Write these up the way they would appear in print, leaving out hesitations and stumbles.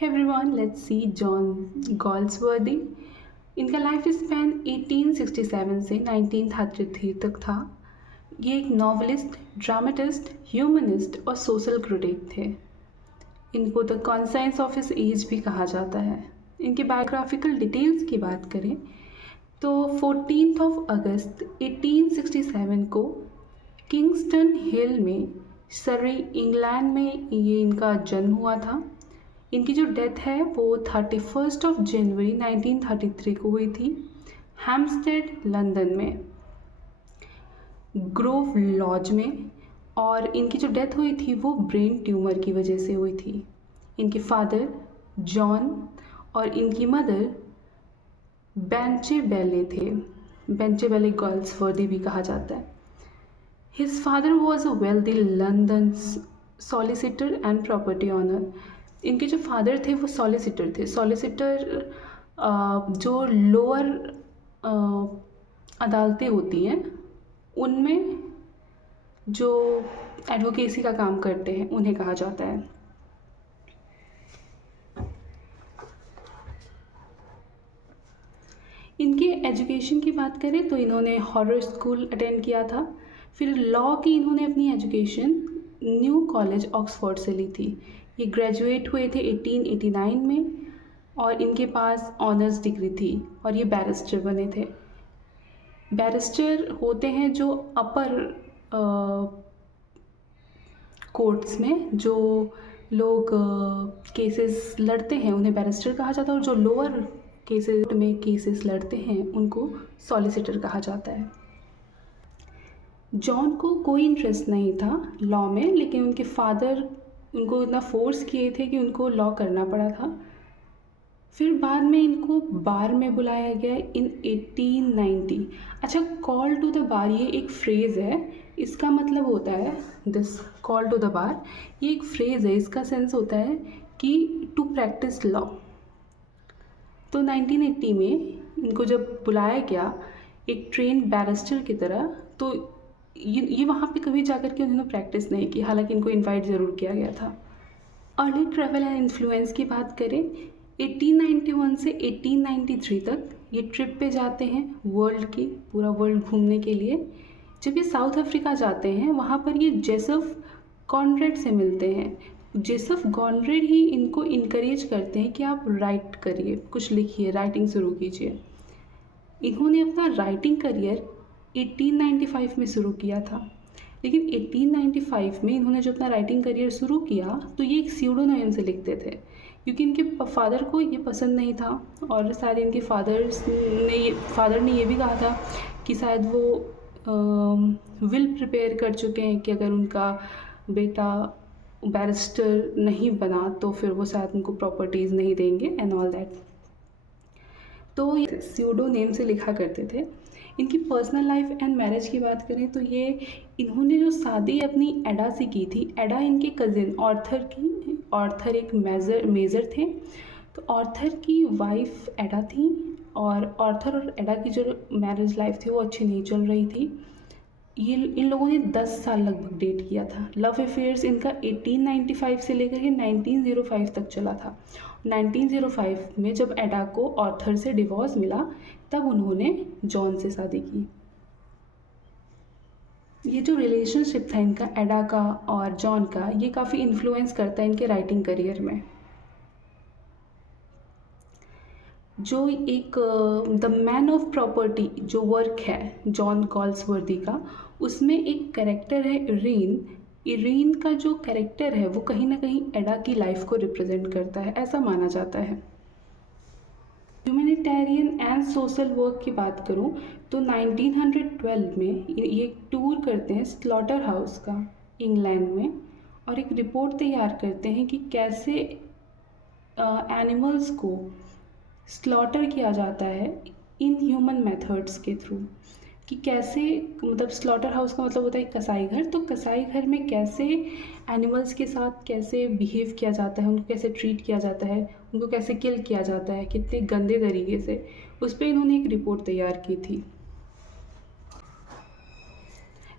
Hey everyone, let's see John Galsworthy. इनका life span 1867 से 1933 तक था। ये एक नॉवलिस्ट, ड्रामेटिस्ट, ह्यूमनिस्ट और सोशल क्रिटिक थे। इनको the conscience of his age भी कहा जाता है। इनकी बायोग्राफिकल डिटेल्स की बात करें तो 14 अगस्त 1867 को किंगस्टन हिल में सरी इंग्लैंड में ये इनका जन्म हुआ था। इनकी जो डेथ है वो 31 जनवरी 1933 को हुई थी हैम्पस्टेड लंदन में ग्रोव लॉज में। और इनकी जो डेथ हुई थी वो ब्रेन ट्यूमर की वजह से हुई थी। इनके फादर जॉन और इनकी मदर बेंचेबेले थे। बेंचेबेले गाल्सवर्दी भी कहा जाता है। His father was a wealthy London solicitor and property owner. इनके जो फादर थे वो सॉलिसिटर थे। सॉलिसिटर जो लोअर अदालतें होती हैं उनमें जो एडवोकेसी का काम करते हैं उन्हें कहा जाता है। इनके एजुकेशन की बात करें तो इन्होंने हॉरर स्कूल अटेंड किया था। फिर लॉ की इन्होंने अपनी एजुकेशन न्यू कॉलेज ऑक्सफोर्ड से ली थी। ये ग्रेजुएट हुए थे 1889 में और इनके पास ऑनर्स डिग्री थी और ये बैरिस्टर बने थे। बैरिस्टर होते हैं जो अपर कोर्ट्स में जो लोग केसेस लड़ते हैं उन्हें बैरिस्टर कहा जाता है, और जो लोअर केसेस में केसेस लड़ते हैं उनको सॉलिसिटर कहा जाता है। जॉन को कोई इंटरेस्ट नहीं था लॉ में, लेकिन उनके फादर उनको इतना फोर्स किए थे कि उनको लॉ करना पड़ा था। फिर बाद में इनको बार में बुलाया गया इन 1890। अच्छा, कॉल टू द बार ये एक फ्रेज़ है। इसका मतलब होता है this call to the bar, ये एक फ्रेज़ है। इसका सेंस होता है कि टू प्रैक्टिस लॉ। तो 1980 में इनको जब बुलाया गया एक ट्रेन बैरिस्टर की तरह, तो ये वहाँ पे कभी जाकर के उन्होंने प्रैक्टिस नहीं की, हालांकि इनको इनवाइट ज़रूर किया गया था। अर्ली ट्रैवल एंड इन्फ्लुएंस की बात करें 1891 से 1893 तक ये ट्रिप पे जाते हैं वर्ल्ड की, पूरा वर्ल्ड घूमने के लिए। जब ये साउथ अफ्रीका जाते हैं वहाँ पर ये जेसफ कॉनरेड से मिलते हैं। जेसफ कॉनरेड ही इनको इनकरेज करते हैं कि आप राइट करिए, कुछ लिखिए, राइटिंग शुरू कीजिए। इन्होंने अपना राइटिंग करियर 1895 में शुरू किया था, लेकिन 1895 में इन्होंने जो अपना राइटिंग करियर शुरू किया तो ये एक स्यूडोनेम से लिखते थे, क्योंकि इनके फादर को ये पसंद नहीं था। और शायद इनके फादर ने ये भी कहा था कि शायद वो विल प्रिपेयर कर चुके हैं कि अगर उनका बेटा बैरिस्टर नहीं बना तो फिर वो शायद उनको प्रॉपर्टीज़ नहीं देंगे एंड ऑल दैट। तो ये स्यूडो नेम से लिखा करते थे। इनकी पर्सनल लाइफ एंड मैरिज की बात करें तो ये इन्होंने जो शादी अपनी एडा से की थी, एडा इनके कज़िन ऑर्थर एक मेजर थे। तो ऑर्थर की वाइफ एडा थी और ऑर्थर और एडा की जो मैरिज लाइफ थी वो अच्छी नहीं चल रही थी। ये इन लोगों ने 10 साल लगभग डेट किया था। लव अफेयर्स इनका 1895 से लेकर के 1905 तक चला था। 1905 में जब एडा को ऑर्थर से डिवोर्स मिला तब उन्होंने जॉन से शादी की। ये जो रिलेशनशिप था इनका एडा का और जॉन का, ये काफ़ी इन्फ्लुएंस करता है इनके राइटिंग करियर में। जो एक द मैन ऑफ प्रॉपर्टी जो वर्क है जॉन गॉल्सवर्दी का, उसमें एक कैरेक्टर है इरीन। इरीन का जो कैरेक्टर है वो कहीं ना कहीं एडा की लाइफ को रिप्रेजेंट करता है, ऐसा माना जाता है। ह्यूमैनिटेरियन एंड सोशल वर्क की बात करूं तो 1912 में ये एक टूर करते हैं स्लॉटर हाउस का इंग्लैंड में, और एक रिपोर्ट तैयार करते हैं कि कैसे एनिमल्स को स्लॉटर किया जाता है इन ह्यूमन मेथड्स के थ्रू। कि कैसे, मतलब स्लॉटर हाउस का मतलब होता है कसाई घर, तो कसाई घर में कैसे एनिमल्स के साथ कैसे बिहेव किया जाता है, उनको कैसे ट्रीट किया जाता है, उनको कैसे किल किया जाता है, कितने गंदे तरीके से, उस पर इन्होंने एक रिपोर्ट तैयार की थी।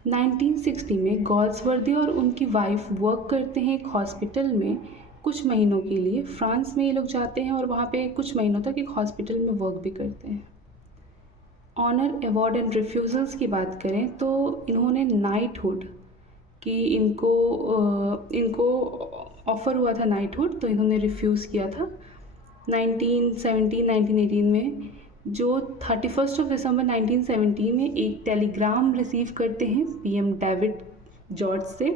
1960 में गॉल्सवर्दी और उनकी वाइफ वर्क करते हैं एक हॉस्पिटल में कुछ महीनों के लिए फ्रांस में ये लोग जाते हैं और वहाँ पे कुछ महीनों तक एक हॉस्पिटल में वर्क भी करते हैं। ऑनर, अवार्ड एंड रिफ्यूज़ल्स की बात करें तो इन्होंने नाइटहुड कि इनको ऑफ़र हुआ था नाइटहुड, तो इन्होंने रिफ्यूज़ किया था 1918 में। जो 31 दिसंबर 1917 में एक टेलीग्राम रिसीव करते हैं पीएम डेविड जॉर्ज से,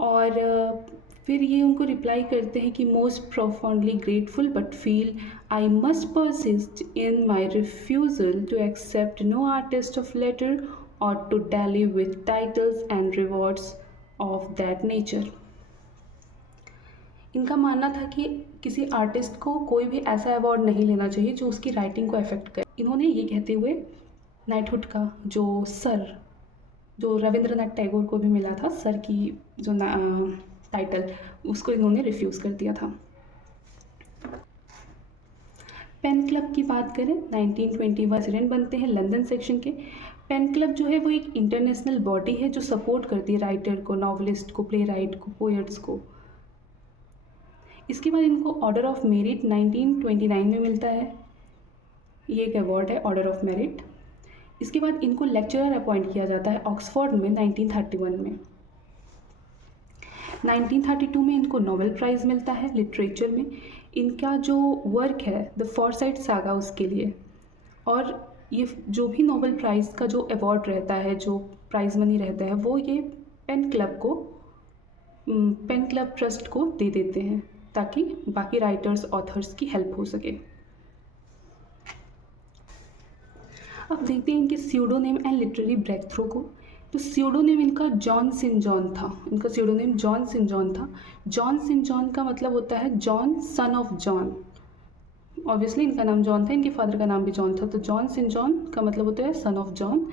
और फिर ये उनको रिप्लाई करते हैं कि most profoundly grateful but feel I must persist in my refusal to accept no artist of letter और to tally with titles and rewards of that nature. इनका मानना था कि किसी आर्टिस्ट को कोई भी ऐसा अवार्ड नहीं लेना चाहिए जो उसकी राइटिंग को अफेक्ट करे। इन्होंने ये कहते हुए नाइटहुड का जो सर, जो रविंद्रनाथ टैगोर को भी मिला था, सर की जो टाइटल, उसको इन्होंने रिफ्यूज़ कर दिया था। पेन क्लब की बात करें 1921 प्रेसिडेंट बनते हैं लंदन सेक्शन के। पेन क्लब जो है वो एक इंटरनेशनल बॉडी है जो सपोर्ट करती है राइटर को, नॉवलिस्ट को, प्ले राइट को, पोएट्स को। इसके बाद इनको ऑर्डर ऑफ मेरिट 1929 में मिलता है, ये एक अवार्ड है ऑर्डर ऑफ मेरिट। इसके बाद इनको लेक्चरर अपॉइंट किया जाता है ऑक्सफोर्ड में 1931 में। 1932 में इनको नोबेल प्राइज़ मिलता है लिटरेचर में। इनका जो वर्क है द फॉरसाइट सागा उसके लिए, और ये जो भी नोबेल प्राइज़ का जो अवार्ड रहता है, जो प्राइज़ मनी रहता है, वो ये पेन क्लब ट्रस्ट को दे देते हैं ताकि बाकी राइटर्स, ऑथर्स की हेल्प हो सके। अब देखते हैं इनके स्यूडोनेम एंड लिटरेरी ब्रेक थ्रू को। तो स्यूडोनेम इनका जॉन सेंट जॉन था। इनका स्यूडोनेम जॉन सेंट जॉन था। जॉन सेंट जॉन का मतलब होता है John son of John. Obviously इनका नाम जॉन था, इनके फादर का नाम भी जॉन था, तो जॉन सेंट जॉन का मतलब होता है सन ऑफ जॉन।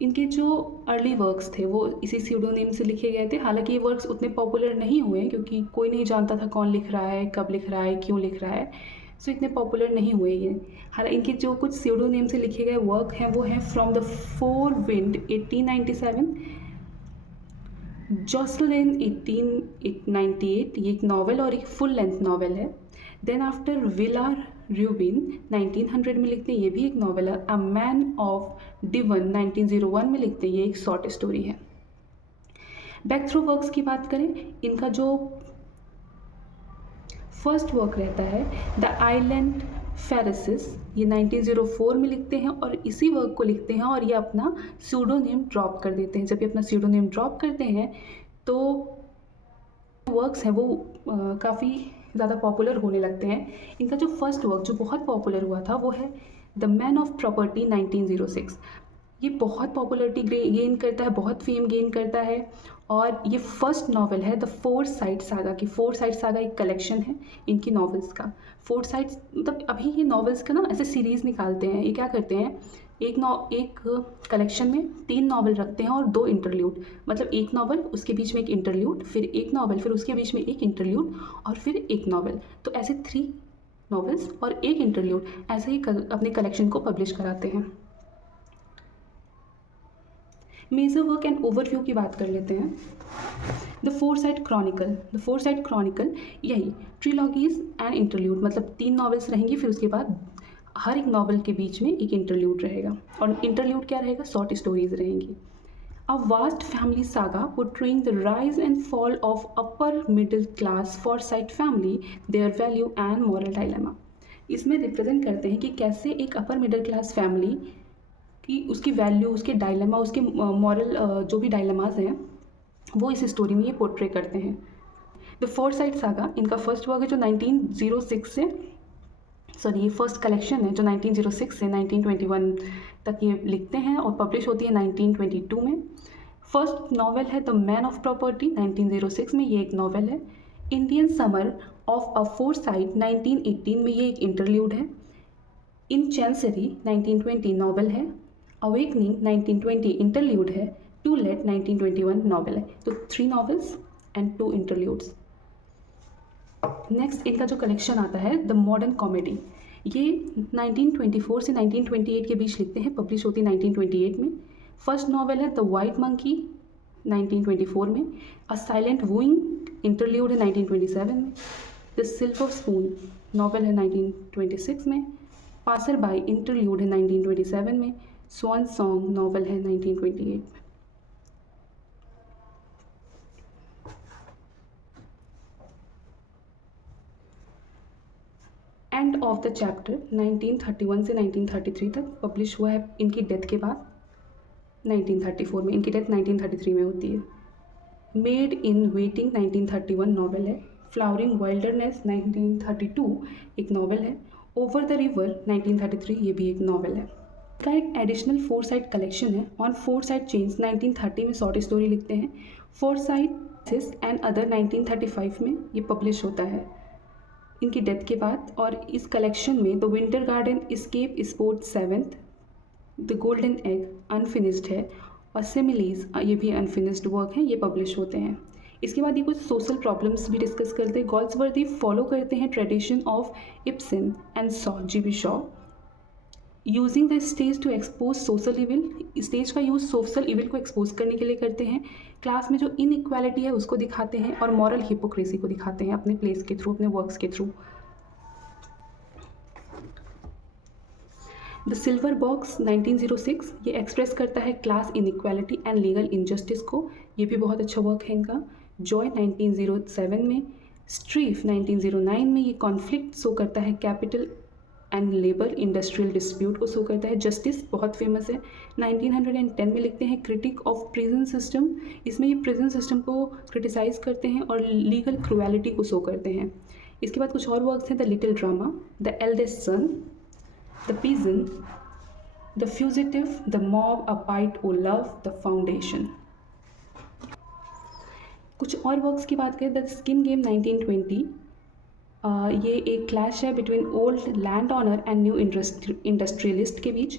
इनके जो अर्ली वर्क्स थे वो इसी स्यूडोनेम से लिखे गए थे। हालांकि ये वर्क्स उतने पॉपुलर नहीं हुए क्योंकि कोई नहीं जानता था कौन लिख रहा है, कब लिख रहा है, क्यों लिख रहा है, सो इतने पॉपुलर नहीं हुए ये। हालांकि इनके जो कुछ स्यूडोनेम से लिखे गए वर्क हैं वो हैं from the four wind 1897, Jocelyn 1898, ये एक नॉवल और एक फुल लेंथ नॉवल है। देन आफ्टर विलार रूबिन 1900 में लिखते हैं, ये भी एक नॉवल है। अ मैन ऑफ डिवन 1901 में लिखते हैं, ये एक शॉर्ट स्टोरी है। बैक थ्रू वर्क्स की बात करें, इनका जो फर्स्ट वर्क रहता है द आइलैंड फेरेसिस, ये 1904 में लिखते हैं और इसी वर्क को लिखते हैं और ये अपना स्यूडोनेम ड्रॉप कर देते हैं। जब ये अपना स्यूडोनेम ड्रॉप करते हैं तो वर्क्स हैं वो काफ़ी ज़्यादा पॉपुलर होने लगते हैं। इनका जो फर्स्ट वर्क जो बहुत पॉपुलर हुआ था वो है द मैन ऑफ प्रॉपर्टी 1906। ये बहुत पॉपुलरिटी गेन करता है, बहुत फेम गेन करता है, और ये फर्स्ट नॉवल है द फोरसाइट सागा की। फोरसाइट सागा एक कलेक्शन है इनकी नॉवेल्स का। फोरसाइट मतलब अभी ये नॉवेल्स का ना ऐसे सीरीज़ निकालते हैं। ये क्या करते हैं, एक कलेक्शन में 3 नॉवल रखते हैं और 2 इंटरल्यूड, मतलब एक नॉवल उसके बीच में एक इंटरल्यूड, फिर एक नॉवल, फिर उसके बीच में एक इंटरल्यूड और फिर एक नॉवल। तो ऐसे 3 नॉवेल्स और एक इंटरल्यूड ऐसे ही अपने कलेक्शन को पब्लिश कराते हैं। मेजर वर्क एंड ओवरव्यू की बात कर लेते हैं। द फोरसाइट क्रॉनिकल यही ट्रिलॉगीज एंड इंटरल्यूड, मतलब 3 नॉवेल्स रहेंगी, फिर उसके बाद हर एक नॉवल के बीच में एक इंटरल्यूड रहेगा, और इंटरल्यूड क्या रहेगा, शॉर्ट स्टोरीज रहेंगी। A vast family saga portraying the rise and fall of upper middle class foresight family, their value and moral dilemma. इसमें रिप्रेजेंट करते हैं कि कैसे एक अपर मिडिल क्लास फैमिली कि उसकी वैल्यू, उसके डायलेमा, उसके मॉरल जो भी डायलेमाज हैं वो इस स्टोरी में ये पोर्ट्रे करते हैं। द फोरसाइट सागा इनका फर्स्ट वर्क है जो 1906 से, सॉरी ये फर्स्ट कलेक्शन है जो 1906 से 1921 तक ये लिखते हैं और पब्लिश होती है 1922 में। फर्स्ट नॉवल है द मैन ऑफ प्रॉपर्टी 1906 में, ये एक नॉवल है। Indian summer of a foresight 1918 में, ये एक इंटरल्यूड है। इन चैंसरी 1920 नॉवल है। अवेकनिंग 1920 इंटरल्यूड है। टू लेट 1921 नॉवल है। तो 3 नॉवेल्स एंड 2 इंटरल्यूड्स। नेक्स्ट इनका जो कलेक्शन आता है द मॉडर्न कॉमेडी, ये 1924 से 1928 के बीच लिखते हैं, पब्लिश होती है 1928 में। फर्स्ट नॉवल है द वाइट मंकी 1924 में। अ साइलेंट वूइंग इंटरल्यूड है 1927 में। द सिल्वर स्पून नॉवल है 1926 में। पासर बाई इंटरल्यूड है 1927 में। स्वान सॉन्ग नॉवल है 1928 में। एंड ऑफ द चैप्टर 1931 से 1933 तक पब्लिश हुआ है इनकी डेथ के बाद 1934 में। इनकी डेथ 1933 में होती है। मेड इन वेटिंग 1931 नॉवल है। फ्लावरिंग वाइल्डरनेस 1932 एक नॉवल है। ओवर द रिवर 1933 ये भी एक नॉवल है। का एक एडिशनल 4 साइड कलेक्शन है ऑन 4 साइड चेन्स 1930 में शॉर्ट स्टोरी लिखते हैं। 4 साइड एंड अदर 1935 में ये पब्लिश होता है इनकी डेथ के बाद। और इस कलेक्शन में the winter garden, escape sport 7th, the golden egg unfinished है और सिमिलीज ये भी अनफिनिश्ड वर्क हैं, ये पब्लिश होते हैं। इसके बाद ये कुछ सोशल प्रॉब्लम्स भी डिस्कस करते हैं। गॉल्सवर्दी फॉलो करते हैं tradition of Ibsen and Shaw, G B. Shaw. Using the stage to expose social evil, stage का यूज़ सोशल इविल को एक्सपोज करने के लिए करते हैं। क्लास में जो इनइक्वालिटी है उसको दिखाते हैं और मॉरल हिपोक्रेसी को दिखाते हैं अपने प्लेस के थ्रू, अपने वर्क्स के थ्रू। द सिल्वर बॉक्स 1906 ये एक्सप्रेस करता है class inequality and legal injustice को, ये भी बहुत अच्छा वर्क है इनका। जॉय 1907 में। स्ट्रीफ 1909 में ये कॉन्फ्लिक्ट शो करता है capital and labour industrial dispute को शो करता है। जस्टिस बहुत फेमस है। 1910 में लिखते हैं क्रिटिक ऑफ प्रिजन सिस्टम, इसमें ये प्रिजन सिस्टम को क्रिटिसाइज़ करते हैं और लीगल क्रुएलिटी को शो करते हैं। इसके बाद कुछ और वर्क्स हैं। The little drama, the eldest son, the pigeon, the fugitive, the mob, a bite o' love, the foundation. कुछ और वर्क्स की बात करें। द स्किन गेम 1920 ये एक क्लैश है between old land owner and new industrialist के बीच।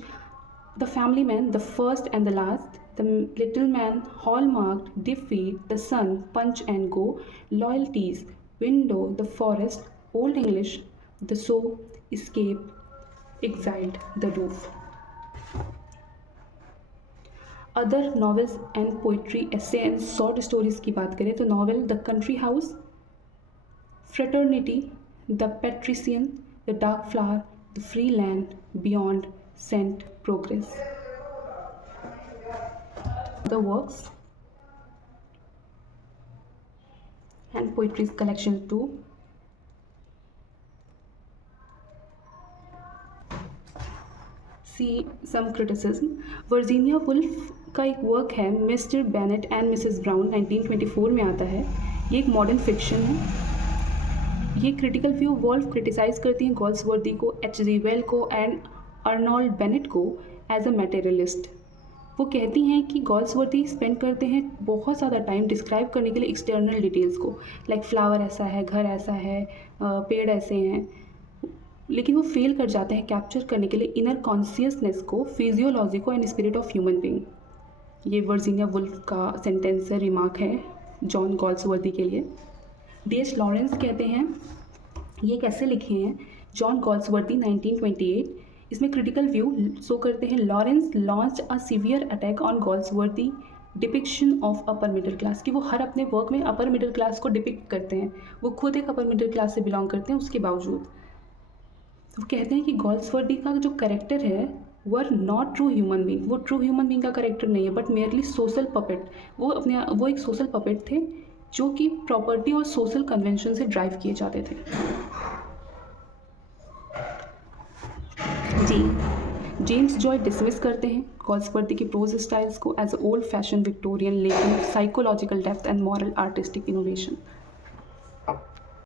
The family man, the first and the last, the little man, hallmark, defeat, the sun, punch and go, loyalties, window, the forest, old English, the show, escape, exiled, the roof. Other novels and poetry, essay and short stories की बात करें तो novel the country house, fraternity, the patrician, the dark flower, the free land, beyond, Saint, progress. The works and poetries collection 2। See some criticism. Virginia Woolf का एक work है Mr Bennett and Mrs Brown, 1924 में आता है। ये एक modern fiction है। ये क्रिटिकल व्यू वॉल्फ क्रिटिसाइज़ करती हैं गॉल्सवर्दी को, H.G. वेल को एंड अर्नोल्ड बेनेट को एज अ मटेरियलिस्ट। वो कहती हैं कि गॉल्सवर्दी स्पेंड करते हैं बहुत ज़्यादा टाइम डिस्क्राइब करने के लिए एक्सटर्नल डिटेल्स को, लाइक फ्लावर ऐसा है, घर ऐसा है, पेड़ ऐसे हैं, लेकिन वो फेल कर जाते हैं कैप्चर करने के लिए इनर कॉन्शियसनेस को, फिजियोलॉजी को and spirit of human being. ये वर्जीनिया वुल्फ का सेंटेंस है, रिमार्क है जॉन गॉल्सवर्दी के लिए। D.H. लॉरेंस कहते हैं ये कैसे लिखे हैं जॉन गॉल्सवर्दी 1928। इसमें क्रिटिकल व्यू शो करते हैं। Lawrence launch a severe attack on Galsworthy depiction of upper middle class, कि वो हर अपने वर्क में अपर मिडिल क्लास को डिपिक्ट करते हैं। वो खुद एक अपर मिडिल क्लास से बिलोंग करते हैं, उसके बावजूद वो कहते हैं कि गॉल्सवर्दी का जो कैरेक्टर है were not true human being, वो ट्रू ह्यूमन बीइंग का कैरेक्टर नहीं है, बट मेयरली सोशल पपेट। वो एक सोशल पपेट थे जो कि प्रॉपर्टी और सोशल कन्वेंशन से ड्राइव किए जाते थे। जेम्स जॉय डिसमिस करते हैं गॉल्सवर्दी की प्रोज स्टाइल्स को एज ओल्ड फैशन विक्टोरियन, लेकिन psychological depth and moral artistic innovation.